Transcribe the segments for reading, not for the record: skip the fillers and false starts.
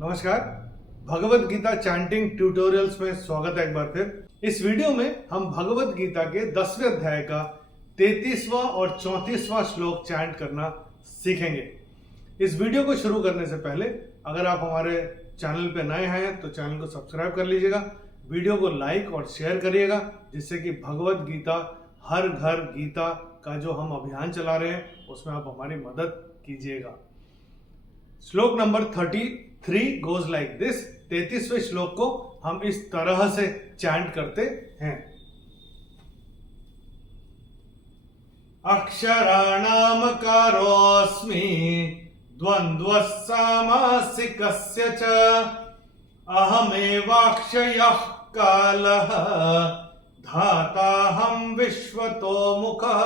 नमस्कार। भगवत Gita chanting tutorials में स्वागत है एक बार फिर। इस वीडियो में हम भगवत गीता के 10वें अध्याय का 33वां और 34वां श्लोक चैंट करना सीखेंगे। इस वीडियो को शुरू करने से पहले अगर आप हमारे चैनल पे नए हैं तो चैनल को सब्सक्राइब कर लीजिएगा, वीडियो को लाइक और शेयर करिएगा, जिससे कि भगवत गीता हर घर गीता का जो हम अभियान चला रहे हैं उसमें आप हमारी मदद कीजिएगा। श्लोक नंबर 33 गोज लाइक दिस। 33वें श्लोक को हम इस तरह से चैंट करते हैं। अक्षराणामकारोऽस्मि द्वन्द्वः सामासिकस्य च अहमेवाक्षयः कालः धाताहं विश्वतो मुखः।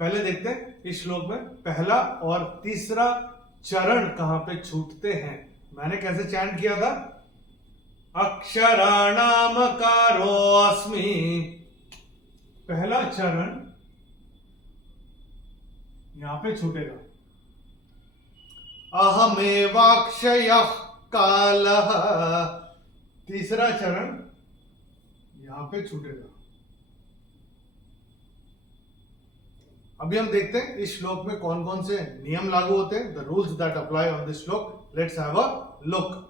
पहले देखते हैं इस श्लोक में पहला और तीसरा चरण कहां पे छूटते हैं। मैंने कैसे चैंट किया था? अक्षराणामकारोऽस्मि, पहला चरण यहां पे छूटेगा। अहमेवाक्षयः कालः, तीसरा चरण यहां पे छूटेगा। अभी हम देखते हैं इस श्लोक में कौन कौन से नियम लागू होते हैं। The rules that apply on this shlok. Let's have a look.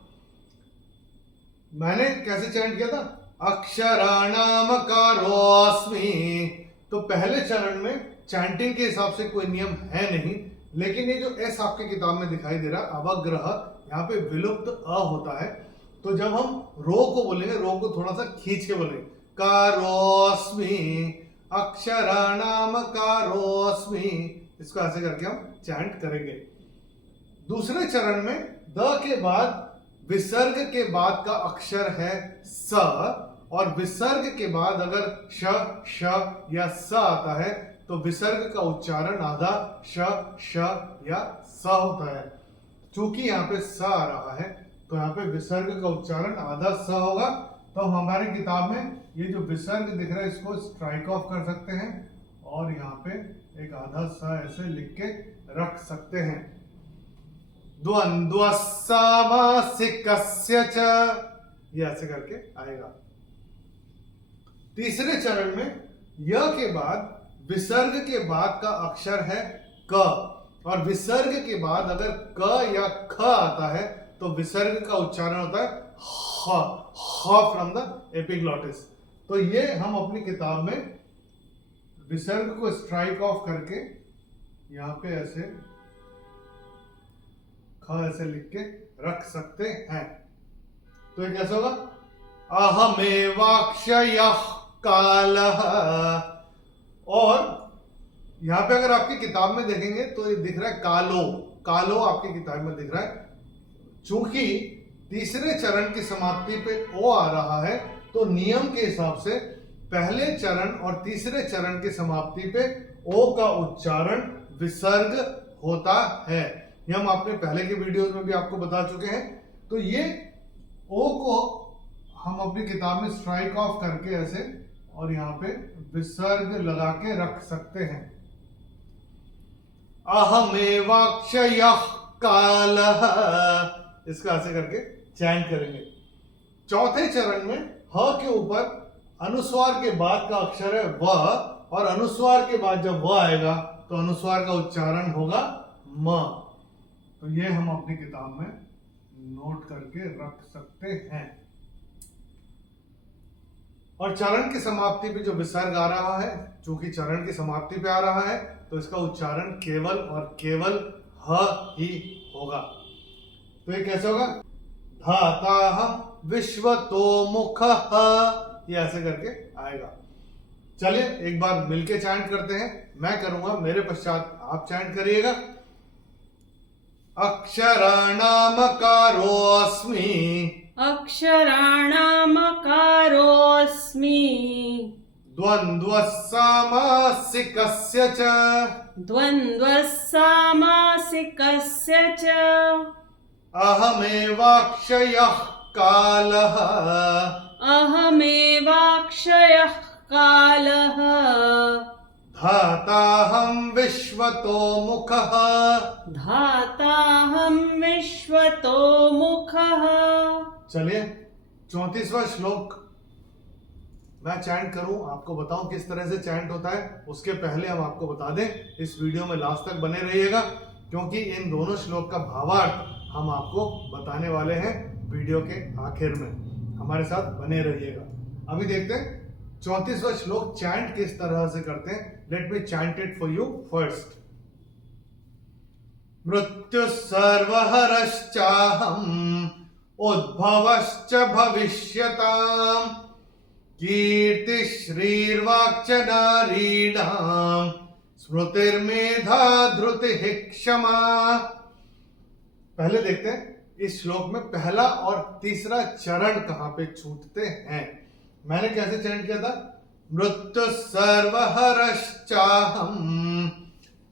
मैंने कैसे चैंट किया था? अक्षराणामकारोऽस्मि। तो पहले चरण में चैंटिंग के हिसाब से कोई नियम है नहीं, लेकिन ये जो एस आपके किताब में दिखाई दे रहा है अवग्रह, यहाँ पे विलुप्त अ होता है। तो जब हम रो को बोलेंगे, रो को थोड़ा सा खींच के बोलेंगे, कारोस्मि, अक्षराणामकारोस्मि, इसको ऐसे करके हम चैंट करेंगे। दूसरे चरण में द के बाद विसर्ग के बाद का अक्षर है स, और विसर्ग के बाद अगर श, श या स आता है तो विसर्ग का उच्चारण आधा श, श या स होता है। चूंकि यहाँ पे स आ रहा है तो यहाँ पे विसर्ग का उच्चारण आधा स होगा। तो हम हमारी किताब में ये जो विसर्ग दिख रहा है इसको स्ट्राइक ऑफ कर सकते हैं और यहाँ पे एक आधा सा ऐसे लिख के रख सकते हैं। द्वंद्व सामासिकस्य च, ये ऐसे करके आएगा। तीसरे चरण में य के बाद विसर्ग के बाद का अक्षर है क, और विसर्ग के बाद अगर क या ख आता है तो विसर्ग का उच्चारण होता है ह फ्रॉम द एपिग्लॉटिस। तो ये हम अपनी किताब में विसर्ग को स्ट्राइक ऑफ करके यहां पे ऐसे ख ऐसे लिख के रख सकते हैं। तो ये कैसे होगा? अहमेवाक्षयः कालः। और यहां पे अगर आपकी किताब में देखेंगे तो ये दिख रहा है कालो, कालो आपकी किताब में दिख रहा है। चूंकि तीसरे चरण की समाप्ति पे ओ आ रहा है तो नियम के हिसाब से पहले चरण और तीसरे चरण की समाप्ति पे ओ का उच्चारण विसर्ग होता है। ये हम अपने पहले के वीडियोस में भी आपको बता चुके हैं। तो ये ओ को हम अपनी किताब में स्ट्राइक ऑफ करके ऐसे और यहाँ पे विसर्ग लगा के रख सकते हैं। अहमेवाक्षयः कालः, इसका ऐसे करके चैंट करेंगे। चौथे चरण में ह के ऊपर अनुस्वार के बाद का अक्षर है व, और अनुस्वार के बाद जब व आएगा तो अनुस्वार का उच्चारण होगा म। तो ये हम अपनी किताब में नोट करके रख सकते हैं। और चरण की समाप्ति पे जो विसर्ग आ रहा है, चूंकि चरण की समाप्ति पे आ रहा है तो इसका उच्चारण केवल और केवल ह ही होगा। तो ये कैसे होगा? धाताहं विश्वतो मुखः, ये ऐसे करके आएगा। चलिए एक बार मिलके चैंट करते हैं। मैं करूंगा, मेरे पश्चात आप चैंट करिएगा। अक्षराणामकारोऽस्मि, अक्षराणामकारोऽस्मि, द्वन्द्वः सामासिकस्य च, द्वन्द्वः सामासिकस्य च, अहमेवाक्षयः कालः, अहमेवाक्षयः कालः, धाताहं विश्वतो मुखः। धाताहं विश्वतो मुखः। चलिए 34वां श्लोक मैं चैंट करूं, आपको बताऊं किस तरह से चैंट होता है। उसके पहले हम आपको बता दें, इस वीडियो में लास्ट तक बने रहिएगा, क्योंकि इन दोनों श्लोक का भावार्थ हम आपको बताने वाले हैं वीडियो के आखिर में। हमारे साथ बने रहिएगा। अभी देखते हैं 34वां श्लोक चैंट किस तरह से करते हैं। Let me chant it for you first. मृत्यु सर्वहरश्चाहम् उद्भवश्च भविष्यताम् कीर्ति श्रीर्वाक्च नारीणाम् स्मृतिर्मेधा धृतिः क्षमा। पहले देखते हैं इस श्लोक में पहला और तीसरा चरण कहां पे छूटते हैं। मैंने कैसे चैंट किया था? मृत्यु सर्वहरश्चाहम्।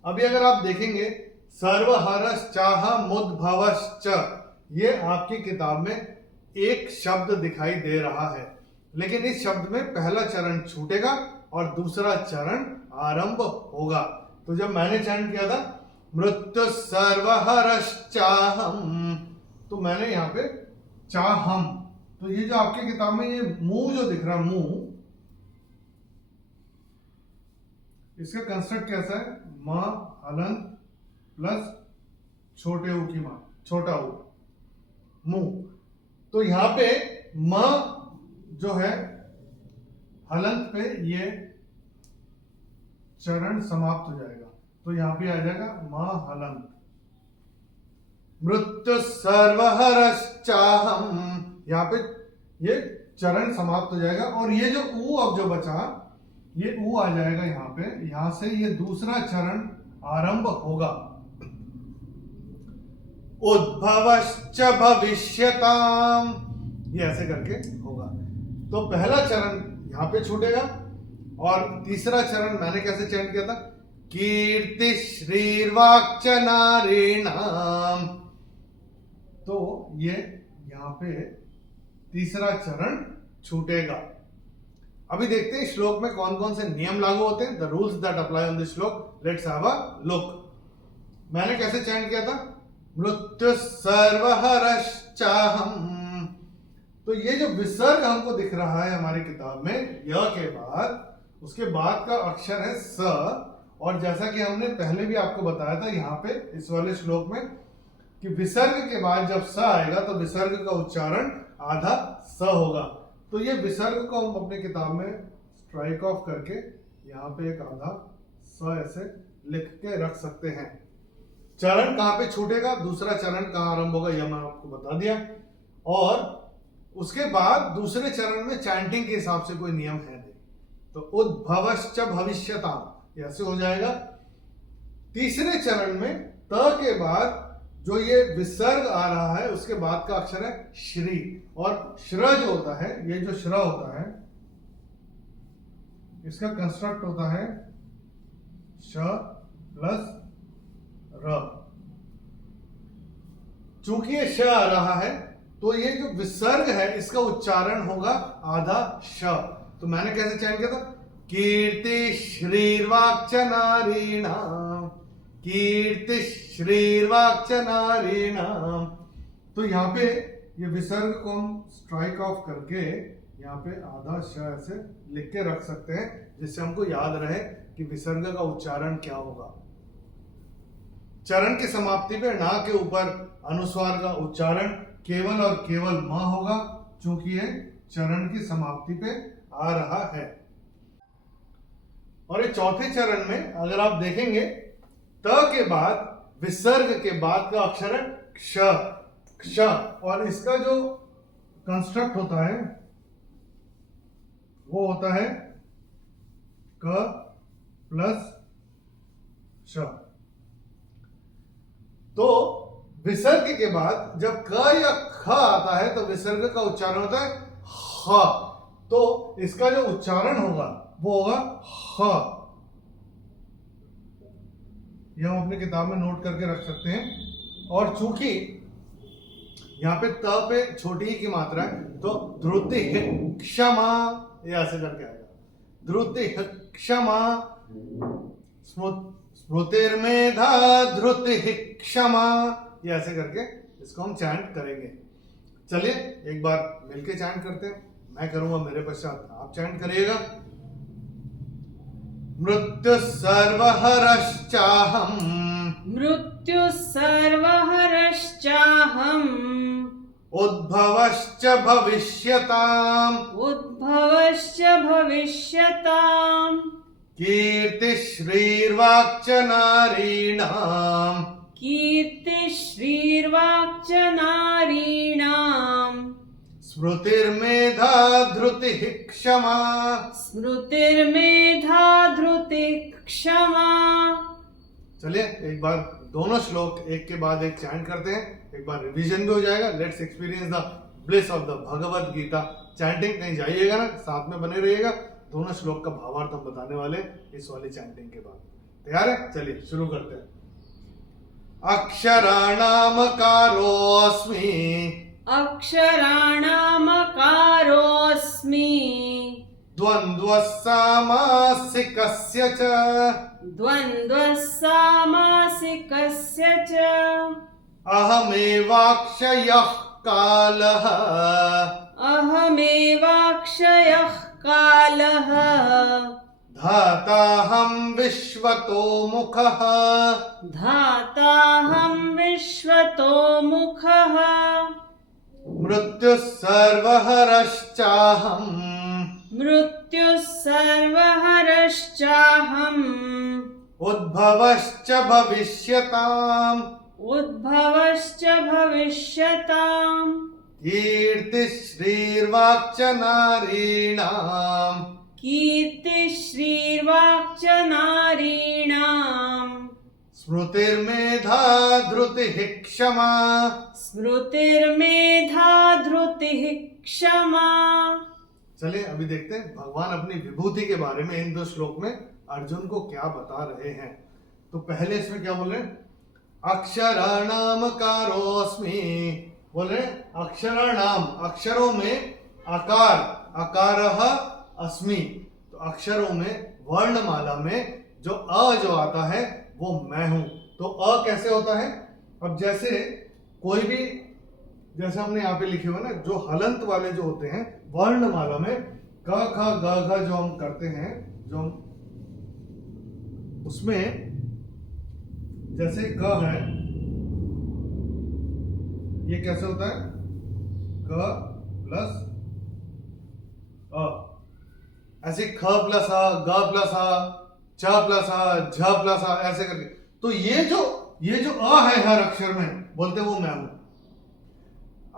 अभी अगर आप देखेंगे सर्वहरश्चाहमुद्भवश्च, ये आपकी किताब में एक शब्द दिखाई दे रहा है, लेकिन इस शब्द में पहला चरण छूटेगा और दूसरा चरण आरंभ होगा। तो जब मैंने चैंट किया था मृत्यु सर्वहरश्चाहम्, तो मैंने यहाँ पे चाहम, तो ये जो आपकी किताब में ये मुंह जो दिख रहा है, मुंह, इसका कंस्ट्रक्ट कैसा है? म हलंत प्लस छोटे ऊ की मां, छोटा ऊ, मुंह। तो यहां पे म जो है हलंत पे ये चरण समाप्त हो जाएगा, तो यहां पे आ जाएगा म हलंत। मृत्यु सर्वहरश्चाहम्, यहां पे ये चरण समाप्त हो जाएगा और ये जो ऊ अब जो बचा, ये ऊ आ जाएगा यहाँ पे, यहां से ये दूसरा चरण आरंभ होगा। उद्भवश्च भविष्यताम्, ये ऐसे करके होगा। तो पहला चरण यहां पे छूटेगा और तीसरा चरण मैंने कैसे चैंट किया था? कीर्ति श्रीर्वाक्च नारीणाम्, तो ये यहां पे तीसरा चरण छूटेगा। अभी देखते हैं श्लोक में कौन कौन से नियम लागू होते हैं, the rules that apply on this shlok. Let's have a look. मैंने कैसे चैंट किया था? मृत्यु सर्वहरश्चाहम्, तो ये जो विसर्ग हमको दिख रहा है हमारी किताब में, य के बाद उसके बाद का अक्षर है स, और जैसा कि हमने पहले भी आपको बताया था यहाँ पे इस वाले श्लोक में कि विसर्ग के बाद जब स आएगा तो विसर्ग का उच्चारण आधा स होगा। तो ये विसर्ग को हम अपनी किताब में स्ट्राइक ऑफ करके यहाँ पे एक आधा स ऐसे लिख के रख सकते हैं। चरण कहाँ पे छूटेगा, दूसरा चरण कहाँ आरंभ होगा, यह मैं आपको बता दिया। और उसके बाद दूसरे चरण में चैंटिंग के हिसाब से कोई नियम है नहीं, तो उद्भवश्च भविष्यताम् ऐसे हो जाएगा। तीसरे चरण में त के बाद जो ये विसर्ग आ रहा है उसके बाद का अक्षर है श्री, और श्र जो होता है, ये जो श्र होता है इसका कंस्ट्रक्ट होता है श प्लस र। चूंकि ये श आ रहा है तो ये जो विसर्ग है इसका उच्चारण होगा आधा श। तो मैंने कैसे चयन किया था? कीर्ति श्रीर्वाक्च नारीणाम्, कीर्ति श्रीर्वाक्च नारीणाम्। तो यहाँ पे ये विसर्ग को हम स्ट्राइक ऑफ करके यहाँ पे आधा श ऐसे लिख के रख सकते हैं, जिससे हमको याद रहे कि विसर्ग का उच्चारण क्या होगा। चरण की समाप्ति पे ना के ऊपर अनुस्वार का उच्चारण केवल और केवल म होगा, चूंकि ये चरण की समाप्ति पे आ रहा है। और ये चौथे चरण में अगर आप देखेंगे त के बाद विसर्ग के बाद का अक्षर है क्ष, क्ष, और इसका जो कंस्ट्रक्ट होता है वो होता है क प्लस श। तो विसर्ग के बाद जब क या ख आता है तो विसर्ग का उच्चारण होता है ह, तो इसका जो उच्चारण होगा वो होगा ह। यह हम अपनी किताब में नोट करके रख सकते हैं। और चूंकि यहाँ पे त पे छोटी ही की मात्रा है तो ध्रुति क्षमा, ये ऐसे करके आएगा, ध्रुति क्षमा। स्मृतिर्मेधा धृतिः क्षमा। ये ऐसे करके इसको हम चैंट करेंगे। चलिए एक बार मिलके चैंट करते हैं। मैं करूंगा, मेरे पश्चात आप चैंट करिएगा। मृत्यु सर्वहरश्चाहम्, मृत्यु सर्वहरश्चाहम्, उद्भवश्च भविष्यताम्, उद्भवश्च भविष्यताम्, कीर्तिश्रीर्वाक्च नारीणाम्, कीर्तिश्रीर्वाक्च नारीणाम्, स्मृतिर्मेधा धृतिः क्षमा। स्मृतिर्मेधा धृतिः क्षमा। चलिए एक बार दोनों श्लोक एक के बाद एक चैंट करते हैं। एक बार रिवीजन भी हो जाएगा। Let's experience the bliss of the Bhagavad Gita. Chanting कहीं जाइएगा ना, साथ में बने रहिएगा। दोनों श्लोक का भावार्थ हम बताने वाले इस वाली चैंटिंग के बाद। तैयार है? चलिए शुरू करते हैं। अक्षराणामकारोऽस्मि, अक्षराणामकारोऽस्मि, द्वन्द्वः सामासिकस्य च, द्वन्द्वः सामासिकस्य च, अहमेवाक्षयः कालः, अहमेवाक्षयः कालः, धाताहं विश्वतो मुखः, धाताहं विश्वतो मुखः, मृत्युः सर्वहरश्चाहम्, मृत्युः सर्वहरश्चाहम्, उद्भवश्च भविष्यताम्, उद्भवश्च भविष्यताम्, कीर्तिश्रीर्वाक्च नारीणाम्, कीर्तिश्रीर्वाक्च नारीणाम्, स्मृतिर्मेधा धृतिः क्षमा। स्मृतिर्मेधा धृतिः क्षमा। चलिए अभी देखते हैं भगवान अपनी विभूति के बारे में इन दो श्लोक में अर्जुन को क्या बता रहे हैं। तो पहले इसमें क्या बोल रहे हैं? अक्षराणामकारोऽस्मि। बोल रहे हैं अक्षराणाम, अक्षरों में आकार, अकारः अस्मि। तो अक्षरों में वर्णमाला में जो अ जो आता है वो मैं हूं। तो अ कैसे होता है? अब जैसे कोई भी, जैसे हमने यहाँ पे लिखे हुए ना, जो हलंत वाले जो होते हैं वर्णमाला में क ख ग घ जो हम करते हैं, जो हम उसमें जैसे क है, ये कैसे होता है? क प्लस अ। ऐसे ख प्लस अ, ग प्लस अ, च प्लस अ, झ प्लस अ, ऐसे करके। तो ये जो अ है हर अक्षर में, बोलते वो मैं हूं।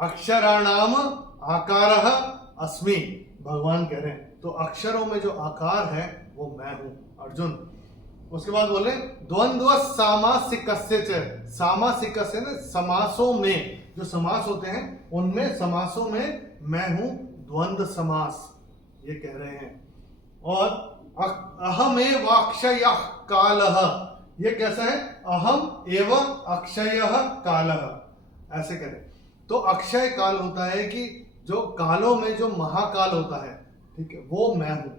अक्षराणाम आकारः अस्मि, भगवान कह रहे हैं। तो अक्षरों में जो आकार है वो मैं हूं, अर्जुन। उसके बाद बोले द्वंद्व सामासिकस्य च। सामासिकस्य ने समासों में, जो समास होते हैं उनमें, समासों में मैं हूं, द्वंद्व समास ये कह रहे हैं। और अहमेवाक्षयः कालः, ये कैसा है? अहम एवं अक्षयः कालः, ऐसे करें। तो अक्षय काल होता है कि जो कालों में जो महाकाल होता है, ठीक है, वो मैं हूं।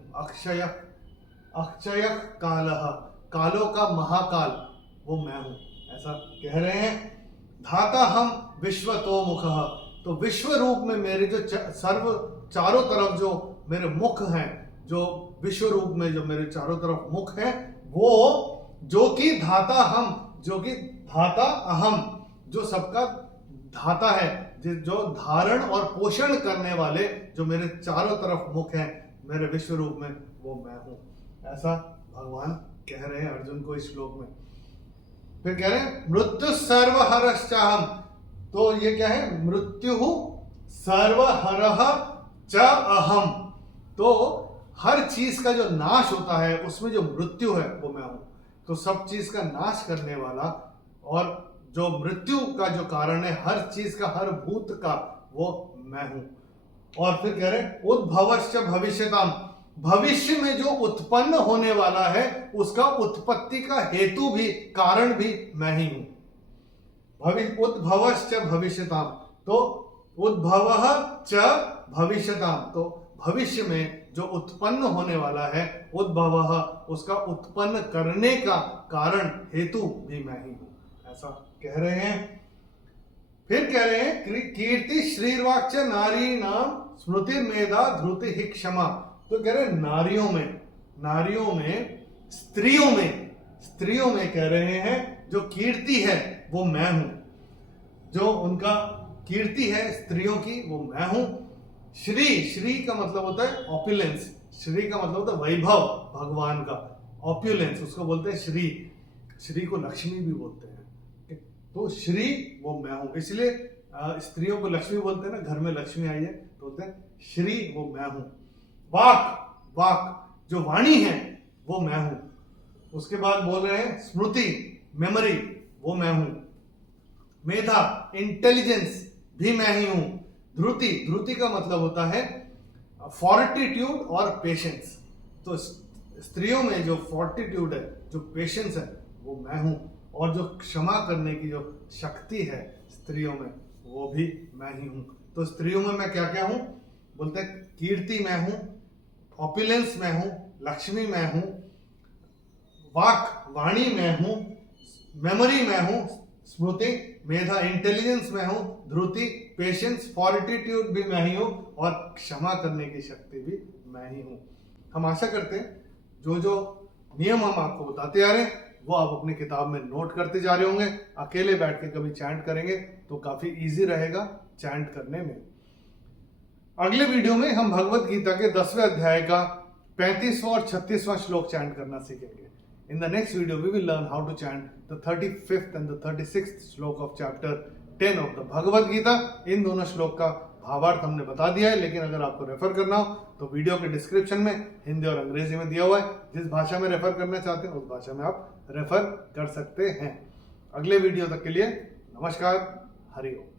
अक्षय कालः, कालों का महाकाल वो मैं हूं, ऐसा कह रहे हैं। धाता हम विश्वतो मुखः। तो विश्व रूप में मेरे जो चारों तरफ जो मेरे मुख हैं, जो विश्व रूप में जो मेरे चारों तरफ मुख हैं, वो जो कि धाता हम, जो कि धाता अहम, जो सबका धाता है, जो धारण और पोषण करने वाले जो मेरे चारों तरफ मुख हैं मेरे विश्व रूप में, वो मैं हूं। ऐसा भगवान कह रहे हैं अर्जुन को इस श्लोक में। फिर कह रहे हैं मृत्यु सर्वहरश्चाहम्। तो ये क्या है? मृत्यु सर्वहरः च अहम। तो हर चीज का जो नाश होता है उसमें जो मृत्यु है वो मैं हूं। तो सब चीज का नाश करने वाला और जो मृत्यु का जो कारण है हर चीज का, हर भूत का, वो मैं हूं। और फिर कह रहे हैं उद्भवश्च भविष्यताम्। भविष्य में जो उत्पन्न होने वाला है उसका उत्पत्ति का हेतु भी, कारण भी मैं ही हूं। उद्भवश्च भविष्यताम्। तो उद्भवः च भविष्यताम्। तो भविष्य में जो उत्पन्न होने वाला है, उद्भवः उसका उत्पन्न करने का कारण हेतु भी मैं ही हूं, ऐसा कह रहे हैं। फिर कह रहे हैं कीर्ति श्रीर्वाक्च नारी नाम स्मृति मेधा ध्रुति ही क्षमा। तो कह रहे हैं नारियों में स्त्रियों में कह रहे हैं जो कीर्ति है वो मैं हूं, जो उनका कीर्ति है स्त्रियों की वो मैं हूं। श्री का मतलब होता है ऑपुलेंस, श्री का मतलब होता है वैभव, भगवान का ऑपुलेंस उसको बोलते हैं श्री को लक्ष्मी भी बोलते हैं। तो श्री वो मैं हूं, इसलिए स्त्रियों को लक्ष्मी बोलते हैं ना, घर में लक्ष्मी आई है तो बोलते हैं श्री वो मैं हूं। वाक जो वाणी है वो मैं हूं। उसके बाद बोल रहे हैं स्मृति मेमोरी वो मैं हूं। मेधा इंटेलिजेंस भी मैं ही हूं। ध्रुति का मतलब होता है फॉर्टिट्यूड और पेशेंस। तो स्त्रियों में जो फॉर्टिट्यूड है, जो पेशेंस है वो मैं हूं, और जो क्षमा करने की जो शक्ति है स्त्रियों में वो भी मैं ही हूं। तो स्त्रियों में मैं क्या क्या हूं बोलते हैं, कीर्ति मैं हूं, ऑपुलेंस मैं हूं, लक्ष्मी मैं हूं, वाणी मैं हूं, मेमोरी मैं हूं, स्मृति मेधा इंटेलिजेंस में हूं, ध्रुति पेशेंस फॉर्टिट्यूड भी मैं ही हूं, और क्षमा करने की शक्ति भी मैं ही हूं। हम आशा करते हैं जो जो नियम हम आपको बताते आ रहे हैं वो आप अपनी किताब में नोट करते जा रहे होंगे। अकेले बैठ के कभी चैंट करेंगे तो काफी इजी रहेगा चैंट करने में। अगले वीडियो में हम भगवत गीता के 10वें अध्याय का 35वां और 36वां श्लोक चैंट करना सीखेंगे। In the next video, we will learn how to chant the 35th and the 36th श्लोक of chapter 10 of the Bhagavad Gita. इन दोनों श्लोक का भावार्थ हमने बता दिया है, लेकिन अगर आपको रेफर करना हो तो वीडियो के डिस्क्रिप्शन में हिंदी और अंग्रेजी में दिया हुआ है। जिस भाषा में रेफर करना चाहते हैं उस भाषा में आप रेफर कर सकते हैं। अगले वीडियो तक के लिए नमस्कार, हरि ओम।